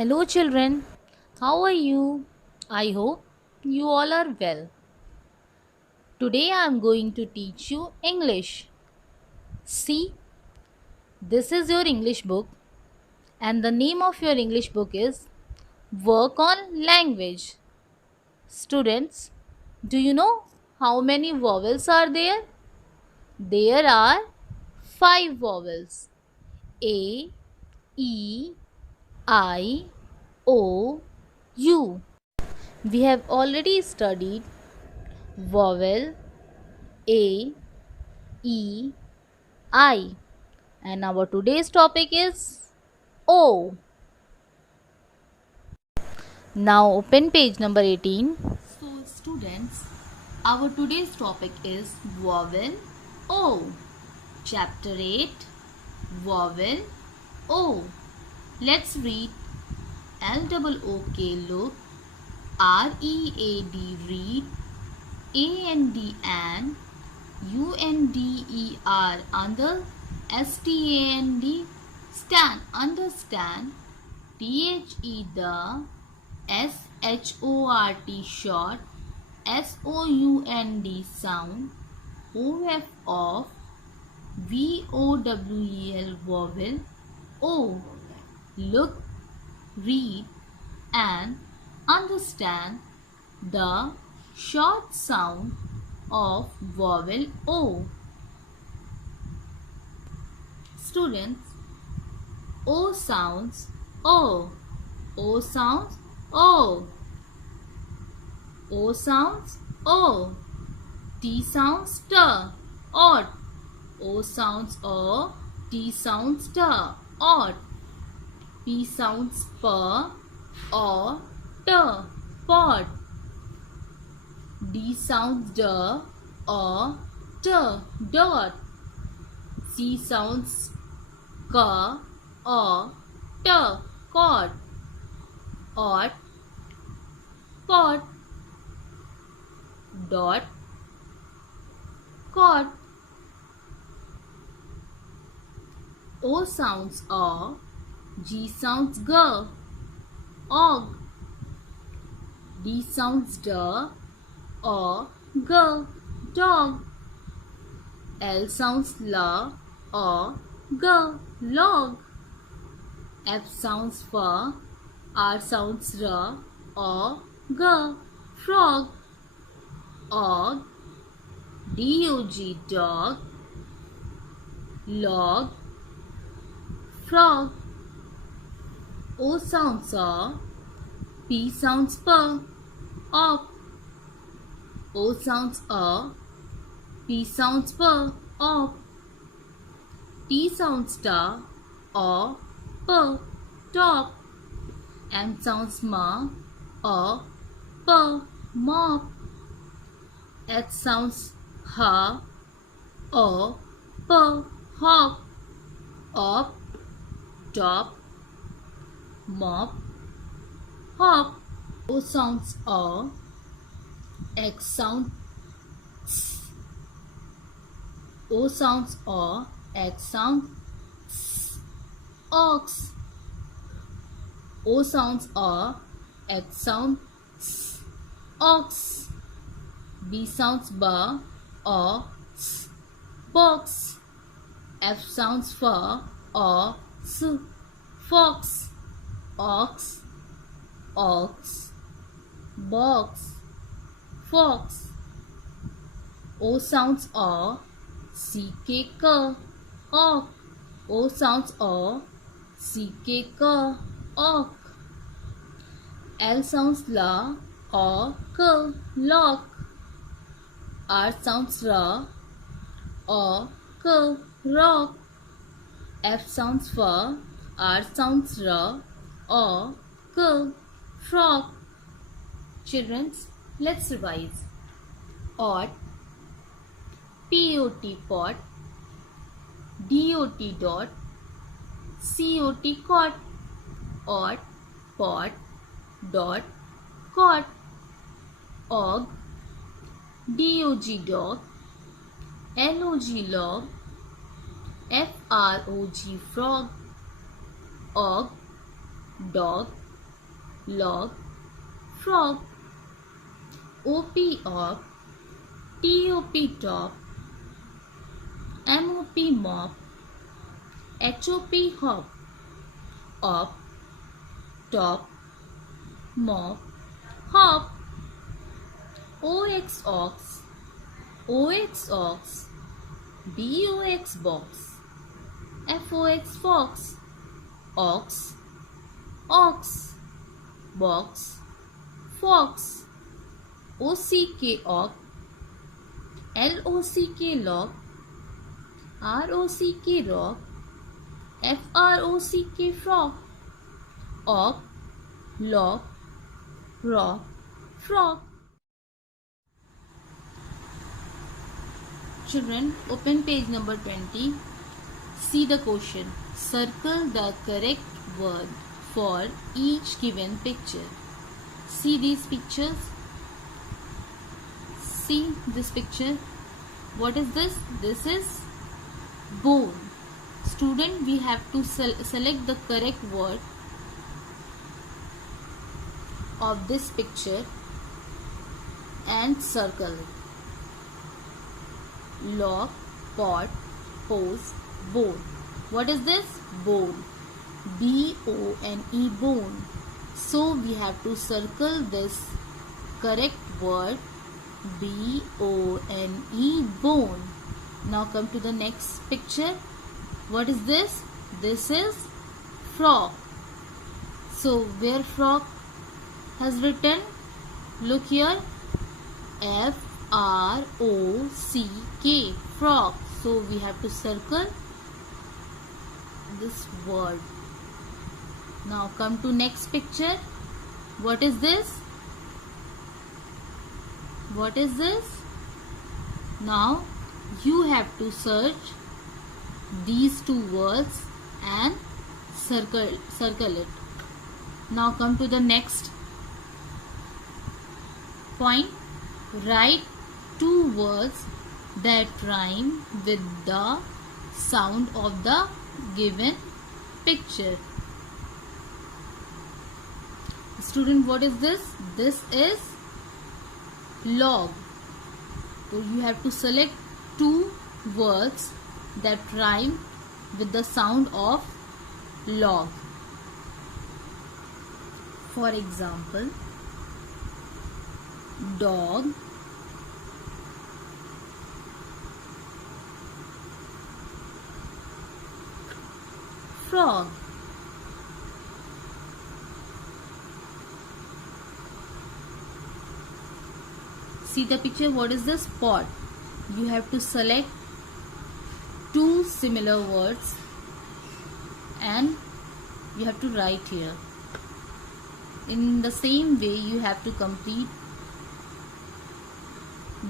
Hello, children. How are you? I hope you all are well. Today I am going to teach you English. See, this is your English book, and the name of your English book is Work on Language. Students, do you know how many vowels are there? There are five vowels: A, E, I, O, U. We have already studied vowel A, E, I. And our today's topic is O. Now open page number 18. So students, our today's topic is vowel O. Chapter 8, vowel O. Let's read L-O-O-K look, R-E-A-D read, A-N-D and, U-N-D-E-R under, S-T-A-N-D stand understand, T-H-E the, S-H-O-R-T short, S-O-U-N-D sound, O-F off, V-O-W-E-L vowel, O. Look, read and understand the short sound of vowel O. Students, O sounds O. O sounds O. O sounds O. T sounds T. Odd. O sounds O. T sounds T. Odd. P sounds P. O. T. Pod. D sounds D. O. T. Dot. C sounds K. O. T. Cod. Odd. Pod. Dot. Cod. O sounds O. G sounds G. Og. D sounds D. O. G. Dog. L sounds L. O. G. Log. F sounds F. R sounds R. O. G. Frog. Og. D-O-G dog. Log. Frog. O sounds O. P sounds P. Op. O sounds O. P sounds P. Op. T sounds T. O. P. Top. M sounds M. O. P. Mop. H sounds H. O. P. Hop. Op. Top. Mop. Hop. O sounds O. X sounds S. O sounds O. X sounds S. Ox. O sounds O. X sounds S. Ox. B sounds B. O. S. Box. F sounds F. O. S. Fox. Ox. Ox. Box. Fox. O sounds O. C K K. Awk. O sounds O. C K K. Awk. L sounds L. O. K. Lock. R sounds R. O. K. Rock. F sounds F. R sounds R. O. K. Frog. Children, let's revise. Odd. P-O-T pot. D-O-T dot. C-O-T cot. Odd. Pot. Dot. Cot. Og. D-O-G dog. L-O-G log. F-R-O-G frog. Og. Dog. log, frog. OP, op. TOP, top. MOP, mop. HOP, hop. Op, top, mop, hop. OX, ox. OX, ox. BOX, box. FOX, fox. Ox, ox. Box, fox. OCK, ock. LOCK, lock. ROCK, rock. FROCK, frog. Ock, lock, rock, frog. Children, open page number 20. See the question. Circle the correct word for each given picture. See these pictures. See this picture. What is this? This is bone. Student, we have to select the correct word of this picture and circle it. Log, pot, pose, bone. What is this? Bone. BONE, bone. So we have to circle this correct word BONE, bone. Now come to the next picture. What is this? This is frog. So where frog has written? Look here. FROCK, frog. So we have to circle this word. Now come to next picture. What is this? What is this? Now you have to search these two words and circle it. Now come to the next point. Write two words that rhyme with the sound of the given picture. Student, what is this? This is log. So you have to select two words that rhyme with the sound of log. For example, dog, frog. See the picture. What is this? Pot. You have to select two similar words and you have to write here. In the same way, you have to complete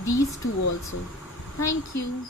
these two also. Thank you.